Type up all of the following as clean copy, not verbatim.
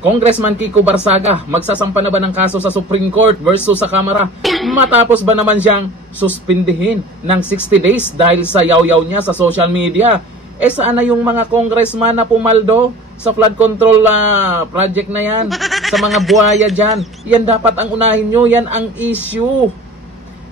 Congressman Kiko Barsaga, magsasampa na ba ng kaso sa Supreme Court versus sa Kamara? Matapos ba naman siyang suspindihin ng 60 days dahil sa yaw-yaw niya sa social media? Saan na yung mga congressman na pumaldo sa flood control project na yan? Sa mga buhaya dyan? Yan dapat ang unahin nyo, yan ang issue.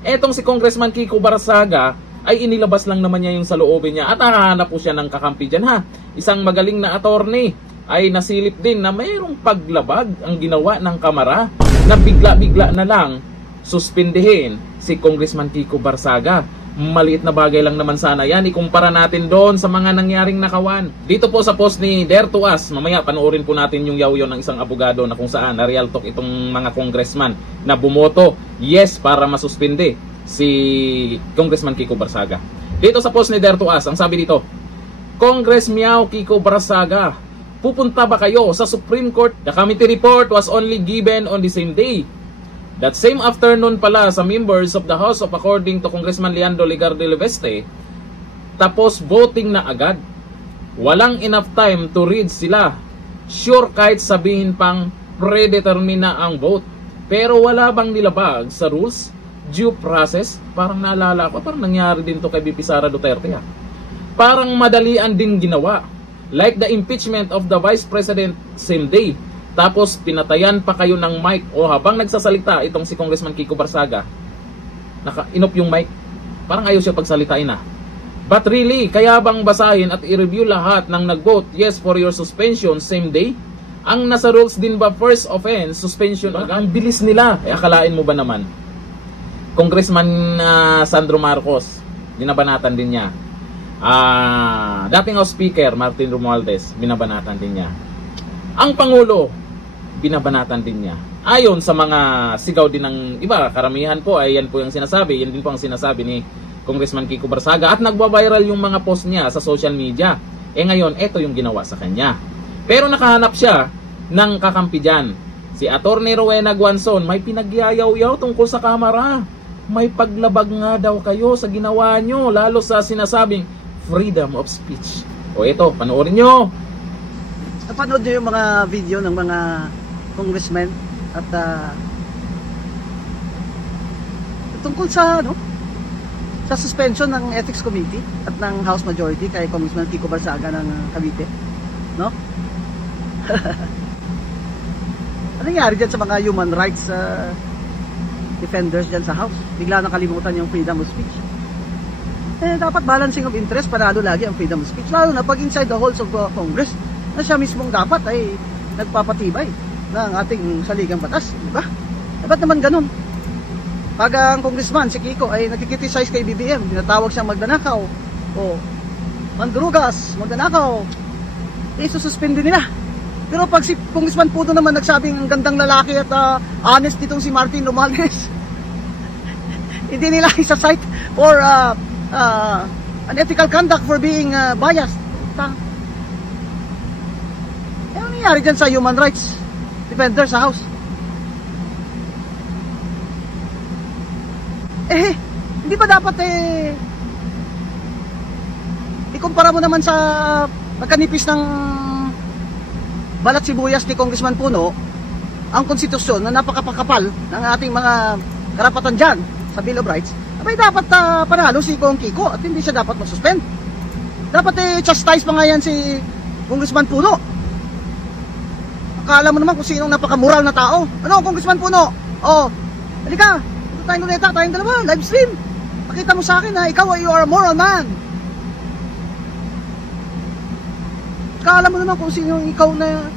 Etong si Congressman Kiko Barsaga ay inilabas lang naman niya yung saloobin niya at hahanap po siya ng kakampi dyan ha. Isang magaling na attorney ay nasilip din na mayroong paglabag ang ginawa ng Kamara na bigla-bigla na lang suspindihin si Congressman Kiko Barsaga. Maliit na bagay lang naman sana yan, ikumpara natin doon sa mga nangyaring nakawan. Dito po sa post ni Dare to Us, mamaya panoorin po natin yung yaw-yaw ng isang abogado na kung saan na real talk itong mga congressman na bumoto yes para masuspindi si Congressman Kiko Barsaga. Dito sa post ni Dare to Us, ang sabi dito, Congress Meow Kiko Barsaga, pupunta ba kayo sa Supreme Court? The committee report was only given on the same day. That same afternoon pala sa members of the House of according to Congressman Leandro Legarde Leveste, tapos voting na agad. Walang enough time to read sila. Sure kahit sabihin pang predetermine na ang vote. Pero wala bang nilabag sa rules? Due process? Parang naalala ko, parang nangyari din to kay BP Sara Duterte ha. Parang madalian din ginawa. Like the impeachment of the Vice President same day. Tapos pinatayan pa kayo ng mic o habang nagsasalita itong si Congressman Kiko Barsaga, naka-inop yung mic. Parang ayaw siya pagsalitain na. But really, kaya bang basahin at i-review lahat ng nag-vote yes for your suspension same day? Ang nasa rules din ba first offense, suspension? Ang bilis nila. Akalain mo ba naman? Congressman Sandro Marcos, binabanatan din niya. Dating House Speaker Martin Romualdez, binabanatan din niya. Ang Pangulo, binabanatan din niya. Ayon sa mga sigaw din ng iba, karamihan po ay yan po yung sinasabi, yan din po ang sinasabi ni Congressman Kiko Barsaga at nagba-viral yung mga post niya sa social media. Ngayon, eto yung ginawa sa kanya. Pero nakahanap siya ng kakampi dyan. Si Attorney Rowena Guanzon, may pinagyayaw-yaw tungkol sa Kamara. May paglabag nga daw kayo sa ginawa nyo, lalo sa sinasabing freedom of speech. O eto, panoorin nyo. Napanood nyo yung mga video ng mga congressmen at tungkol sa sa suspension ng Ethics Committee at ng House Majority kay Congressman Kiko Barsaga ng Cavite, no? Ano nangyari dyan sa mga human rights defenders dyan sa House? Bigla nakalimutan yung freedom of speech. Dapat balancing of interest, panalo lagi ang freedom of speech, lalo na pag inside the halls of Congress na siya mismong dapat ay nagpapatibay ng ating saligang batas, di ba? Ba't naman ganun? Pag ang congressman, si Kiko, ay nagkikriticize kay BBM, tinatawag siyang magnanakaw o mandrugas, magnanakaw, isususpindi nila. Pero pag si Congressman Pudo naman nagsabing ang gandang lalaki at honest nitong si Martin Romualdez, hindi nila isa-cite for unethical conduct for being biased. Ano nangyari dyan sa human rights defender sa House? Hindi ba dapat ikumpara mo naman sa pagkanipis ng balat sibuyas ni Congressman Puno ang konstitusyon na napakapakapal ng ating mga karapatan dyan sa Bill of Rights? Abay dapat panalo si Kong Kiko at hindi siya dapat masuspend. Dapat chastise pa nga yan si Congressman Puno. Akala mo naman kung sinong napakamoral na tao. Ano, Congressman Puno? Halika, ito tayong luneta, tayong dalawa, live stream. Pakita mo sa akin na ikaw ay you are a moral man. Akala mo naman kung sinong ikaw na...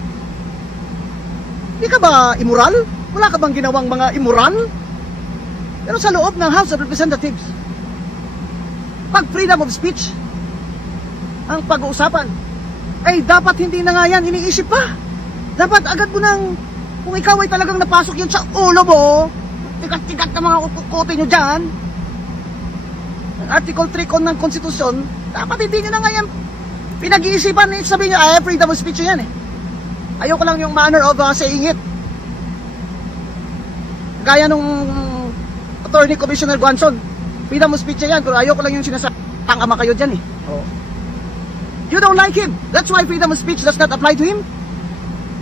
Hindi ka ba immoral? Wala ka bang ginawang mga immoral? Pero sa loob ng House of Representatives, pag freedom of speech ang pag-uusapan, ay dapat hindi na nga yan iniisip pa. Dapat agad mo nang, kung ikaw ay talagang napasok yun sa ulo mo, tikat-tikat na mga utukote nyo dyan, Article 3 kon ng konstitusyon, dapat hindi nyo na nga yan pinag-iisipan. Sabihin nyo, freedom of speech yan Ayoko lang yung manner of saying it. Gaya nung Attorney Commissioner Guanzon, freedom of speech yan, pero ayoko lang yung sinasabi, tanga kayo dyan You don't like him, that's why freedom of speech does not apply to him.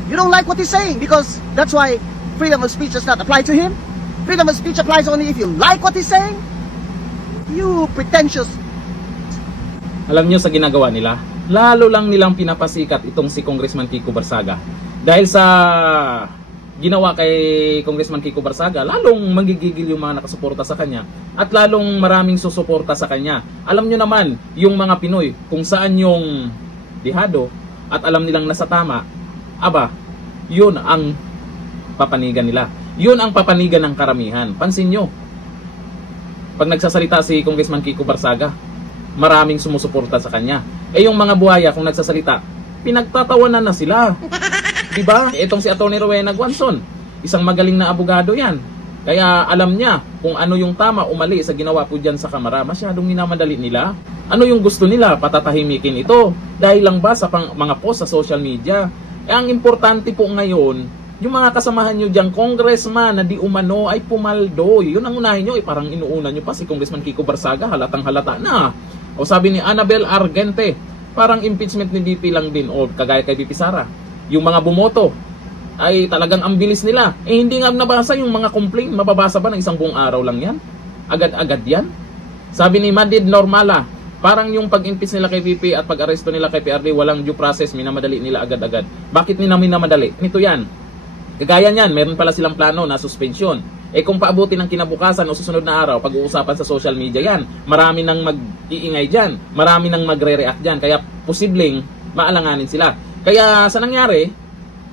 You don't like what he's saying because that's why freedom of speech does not apply to him. Freedom of speech applies only if you like what he's saying. You pretentious. Alam nyo sa ginagawa nila, lalo lang nilang pinapasikat itong si Congressman Kiko Barsaga. Dahil sa ginawa kay Congressman Kiko Barsaga, lalong magigigil yung mga nakasuporta sa kanya at lalong maraming susuporta sa kanya. Alam nyo naman, yung mga Pinoy, kung saan yung dihado at alam nilang nasa tama, aba, yun ang papanigan nila. Yun ang papanigan ng karamihan. Pansin nyo, pag nagsasalita si Congressman Kiko Barsaga, maraming sumusuporta sa kanya. Eh yung mga buhaya, kung nagsasalita, pinagtatawanan na sila. Diba? Itong si Atty. Rowena Guanzon, isang magaling na abogado yan. Kaya alam niya kung ano yung tama o mali sa ginawa po dyan sa Kamara. Masyadong minamadali nila. Ano yung gusto nila? Patatahimikin ito. Dahil lang ba sa mga post sa social media? Eh, ang importante po ngayon, yung mga kasamahan nyo dyan, congressman na di umano ay pumaldo. Yun ang unahin nyo. Parang inuuna nyo pa si Congressman Kiko Barsaga. Halatang halata na. O sabi ni Annabel Argente, parang impeachment ni VP lang din. O kagaya kay VP Sara. Yung mga bumoto ay talagang ang bilis nila. Eh hindi nga nabasa yung mga complaint. Mababasa ba ng isang buong araw lang yan? Agad-agad yan? Sabi ni Madid Normala, parang yung pag-impeach nila kay VP at pag-aresto nila kay PRD, walang due process, minamadali nila agad-agad. Bakit nila minamadali? Nito yan. Kagaya niyan, meron pala silang plano na suspension. Eh kung paabutin ng kinabukasan o susunod na araw, pag-uusapan sa social media yan, marami nang mag-iingay dyan, marami nang magre-react dyan, kaya posibleng maalanganin sila. Kaya sa nangyari,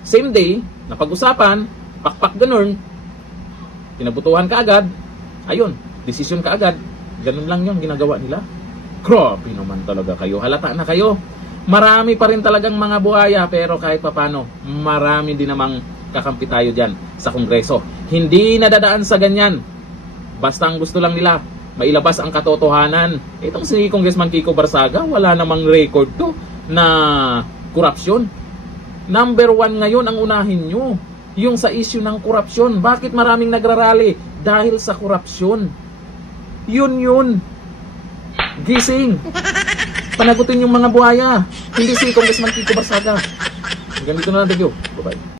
same day, napag-usapan, pakpak ganun, pinabutuhan ka agad, ayun, desisyon ka agad, ganun lang yung ginagawa nila. Grabe naman talaga kayo, halata na kayo. Marami pa rin talagang mga buhaya, pero kahit papano, marami din namang kakampi tayo dyan sa Kongreso. Hindi nadadaan sa ganyan. Basta ang gusto lang nila, mailabas ang katotohanan. Itong si Congressman Kiko Barsaga, wala namang record to na korupsyon. Number 1 ngayon ang unahin nyo. Yung sa issue ng korupsyon. Bakit maraming nagrarally? Dahil sa korupsyon. Yun. Gising. Panagutin yung mga buhaya. Hindi si Congressman Kiko Barsaga. Ganito na lang. Thank you. Bye-bye.